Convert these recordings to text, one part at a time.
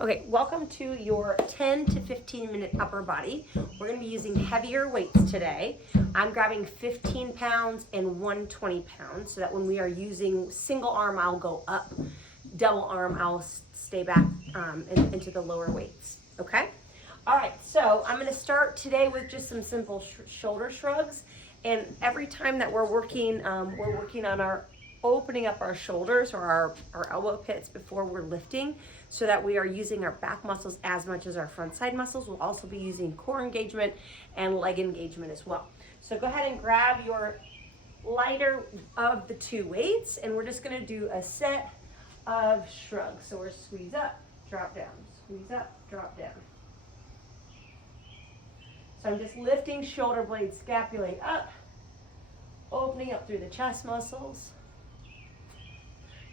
Okay, welcome to your 10 to 15 minute upper body. We're gonna be using heavier weights today. I'm grabbing 15 pounds and 120 pounds so that when we are using single arm, I'll go up, double arm, I'll stay back into the lower weights, okay? All right, so I'm gonna start today with just some simple shoulder shrugs. And every time that we're working on our opening up our shoulders or our elbow pits before we're lifting so that we are using our back muscles as much as our front side muscles. We'll also be using core engagement and leg engagement as well. So go ahead and grab your lighter of the two weights and we're just gonna do a set of shrugs. So we're squeeze up, drop down, squeeze up, drop down. So I'm just lifting shoulder blades, scapulae up, opening up through the chest muscles.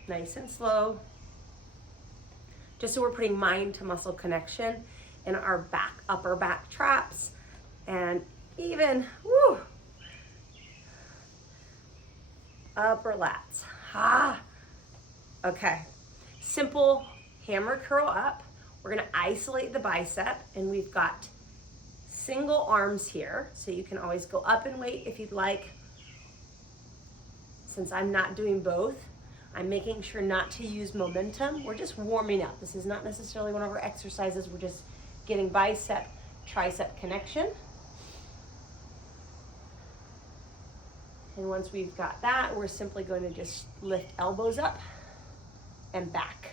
Nice and slow. Just so we're putting mind to muscle connection in our upper back traps and even, upper lats. Okay. Simple hammer curl up. We're gonna isolate the bicep and we've got single arms here. So you can always go up in weight if you'd like. Since I'm not doing both, I'm making sure not to use momentum. We're just warming up. This is not necessarily one of our exercises. We're just getting bicep, tricep connection. And once we've got that, we're simply going to just lift elbows up and back.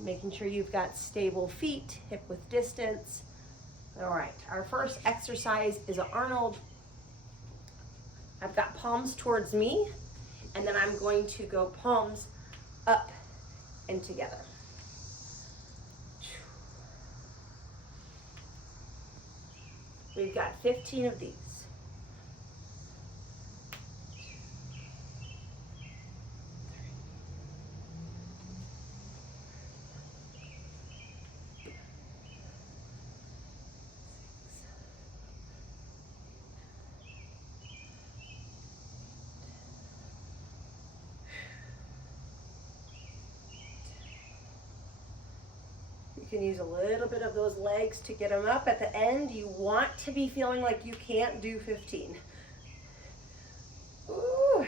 Making sure you've got stable feet, hip width distance. All right, our first exercise is an Arnold. I've got palms towards me. And then I'm going to go palms up and together. We've got 15 of these. You can use a little bit of those legs to get them up. At the end, you want to be feeling like you can't do 15. Ooh,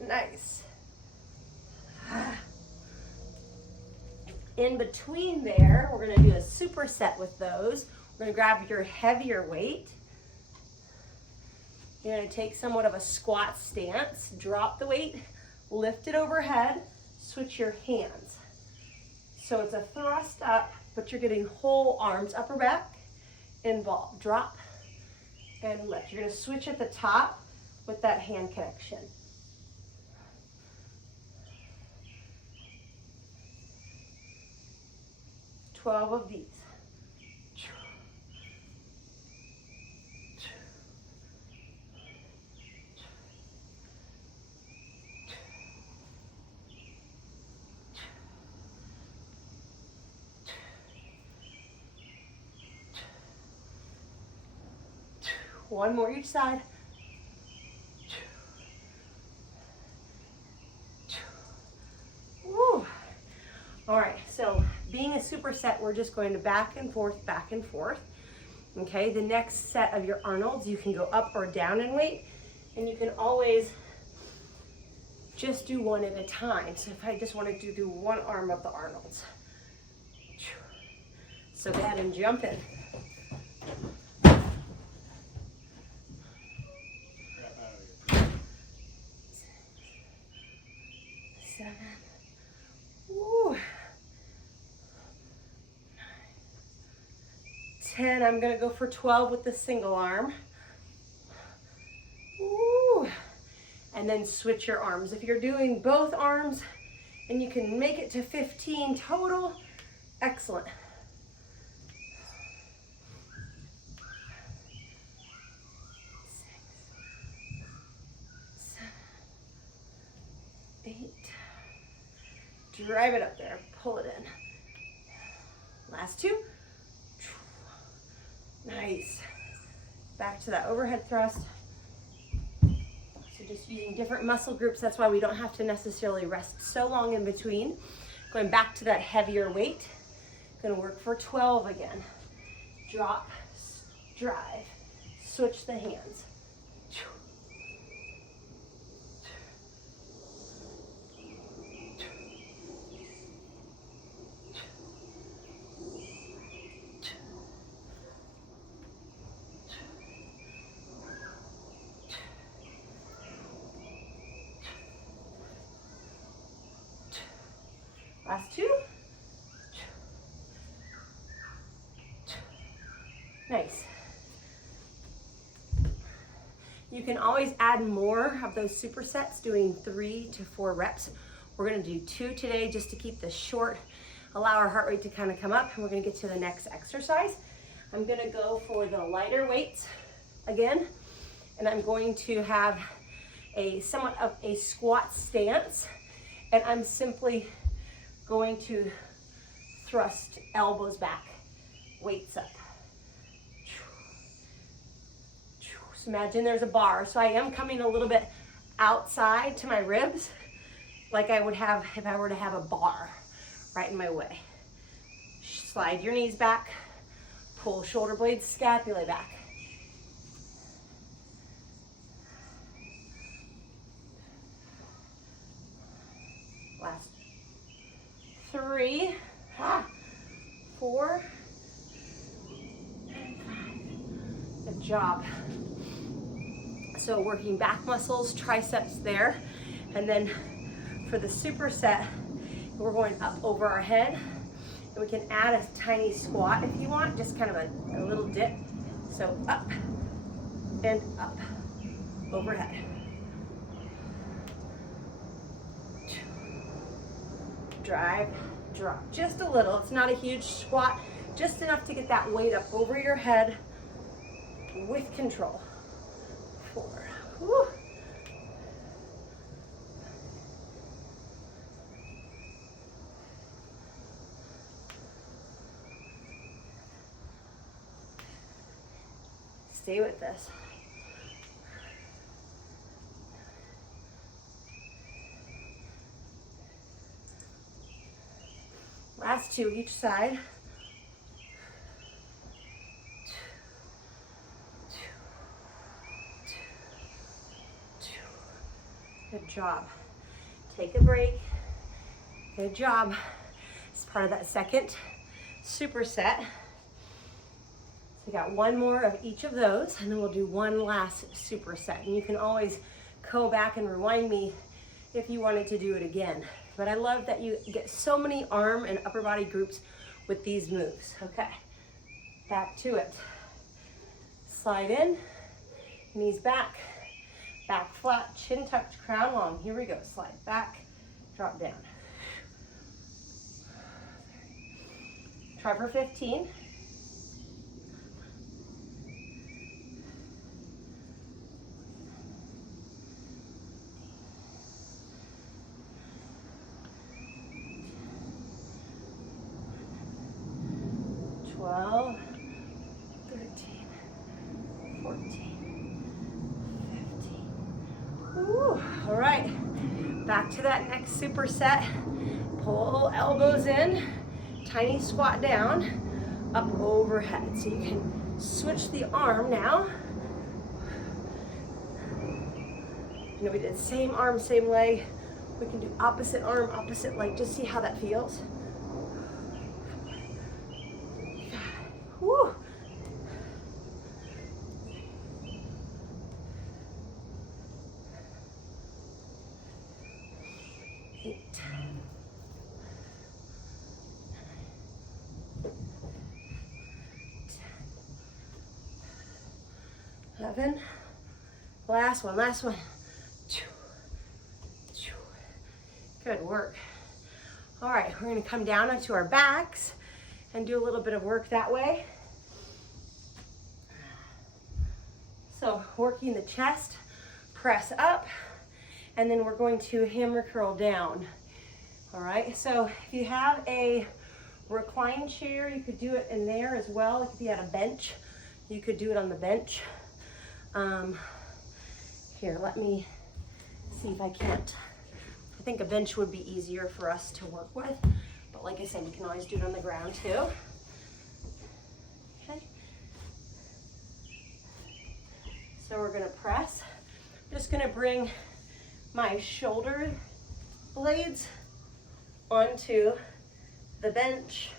nice. In between there, we're gonna do a superset with those. We're gonna grab your heavier weight. You're gonna take somewhat of a squat stance, drop the weight, lift it overhead, switch your hands. So it's a thrust up, but you're getting whole arms, upper back, involved, drop, and lift. You're gonna switch at the top with that hand connection. Twelve of these. One more each side. Woo. All right, so being a superset, we're just going to back and forth, back and forth. Okay, the next set of your Arnolds, you can go up or down in weight, and you can always just do one at a time. So if I just wanted to do one arm of the Arnolds. So go ahead and jump in. 7, woo, 9, 10. I'm gonna go for 12 with the single arm. Woo. And then switch your arms. If you're doing both arms and you can make it to 15 total, excellent. 6, 7, 8. Drive it up there, pull it in. Last 2. Nice. Back to that overhead thrust. So So just using different muscle groups. That's why we don't have to necessarily rest so long in between. Going back to that heavier weight. Gonna work for 12 again. Drop, drive, switch the hands. Last two. Nice. You can always add more of those supersets, doing 3 to 4 reps. We're gonna do 2 today just to keep this short, allow our heart rate to kind of come up, and we're gonna get to the next exercise. I'm gonna go for the lighter weights again, and I'm going to have a somewhat of a squat stance, and I'm simply going to thrust elbows back, weights up. So imagine there's a bar. So I am coming a little bit outside to my ribs, like I would have if I were to have a bar right in my way. Slide your knees back, pull shoulder blades, scapulae back. Last 3, 4, and 5. Good job. So working back muscles, triceps there. And then for the superset, we're going up over our head. And we can add a tiny squat if you want, just kind of a little dip. So up and up, overhead. Drive, drop, just a little. It's not a huge squat, just enough to get that weight up over your head with control. 4, whew. Stay with this. Last 2 each side. Good job. Take a break. Good job. It's part of that second superset. So we got 1 more of each of those, and then we'll do 1 last superset. And you can always go back and rewind me if you wanted to do it again. But I love that you get so many arm and upper body groups with these moves. Okay, back to it. Slide in, knees back, back flat, chin tucked, crown long. Here we go, slide back, drop down. Try for 15. All right, back to that next superset. Pull elbows in, tiny squat down, up overhead. So you can switch the arm now. You know, we did same arm, same leg. We can do opposite arm, opposite leg. Just see how that feels. Whew. 8, 11. Last one. Good work. All right, we're gonna come down onto our backs and do a little bit of work that way. So working the chest, press up, and then we're going to hammer curl down. All right, so if you have a recline chair, you could do it in there as well. If you had a bench, you could do it on the bench. Here, let me See if I can't. I think a bench would be easier for us to work with, but like I said, you can always do it on the ground too. Okay. So we're gonna press. I'm just gonna bring my shoulder blades onto the bench.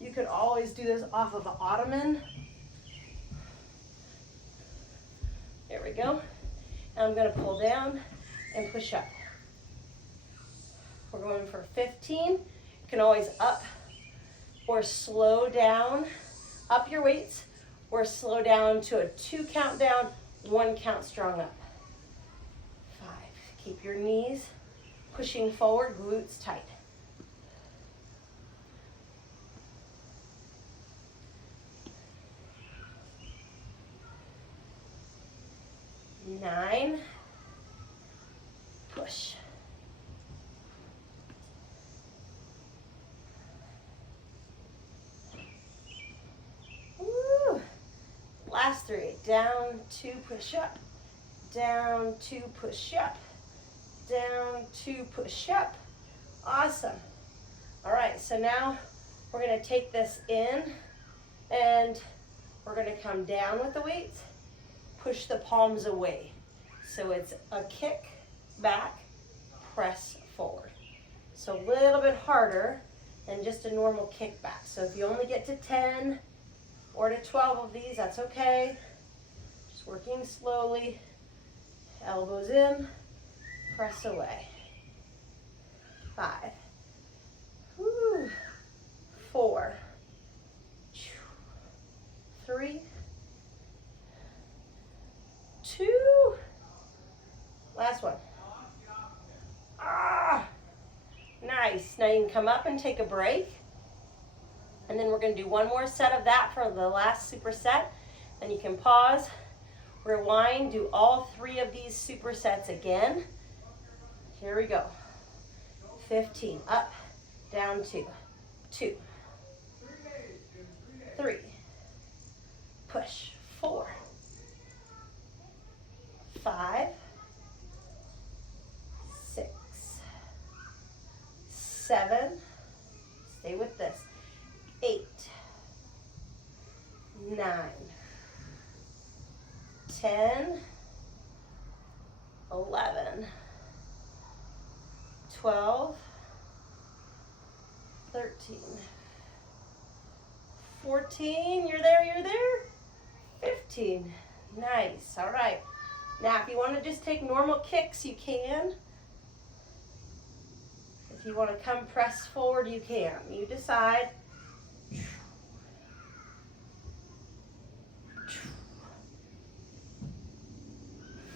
You could always do this off of an ottoman. There we go. And I'm gonna pull down and push up. We're going for 15. You can always up or slow down, up your weights, or slow down to a 2 count down, 1 count strong up. 5, keep your knees pushing forward, glutes tight. 9, push. Woo. Last 3, down 2, push up, down 2, push up, down 2, push up. Awesome. All right, so now we're gonna take this in and we're gonna come down with the weights, push the palms away. So it's a kick back, press forward. So a little bit harder than just a normal kick back. So if you only get to 10 or to 12 of these, that's okay. Just working slowly, elbows in, press away. 5, 4, 3, 2, last one. Nice. Now you can come up and take a break. And then we're going to do one more set of that for the last superset. Then you can pause, rewind, do all 3 of these supersets again. Here we go. 15, up, down 2, 2, 3, push, 4, 5, 6, 7, stay with this, 8, 9, 10, 11, 12, 13, 14, you're there, 15, nice, all right. Now, if you want to just take normal kicks, you can. If you want to come press forward, you can. You decide.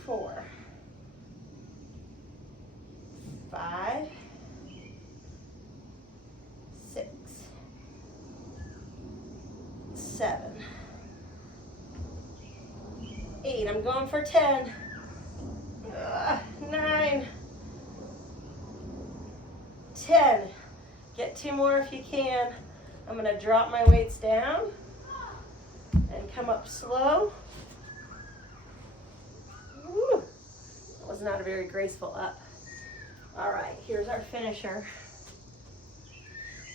4, 5, 6, 7, 8, I'm going for 10, 9, 10, get 2 more if you can. I'm going to drop my weights down and come up slow. Woo. That was not a very graceful up. All right, here's our finisher.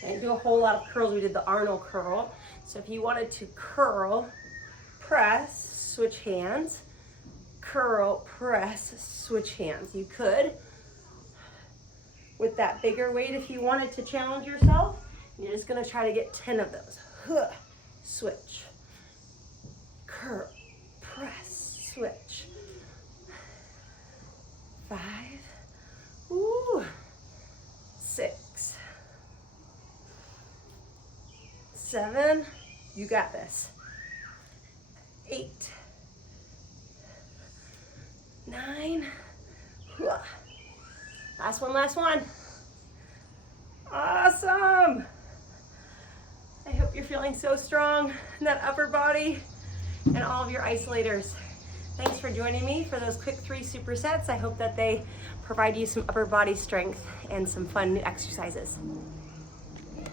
I didn't do a whole lot of curls. We did the Arnold curl. So if you wanted to curl, press, switch hands, curl, press, switch hands. You could with that bigger weight if you wanted to challenge yourself. You're just gonna try to get 10 of those. Switch, curl, press, switch. 5, 6, 7, you got this. 8, 9, last one. Awesome. I hope you're feeling so strong in that upper body and all of your isolators. Thanks for joining me for those quick 3 supersets. I hope that they provide you some upper body strength and some fun new exercises.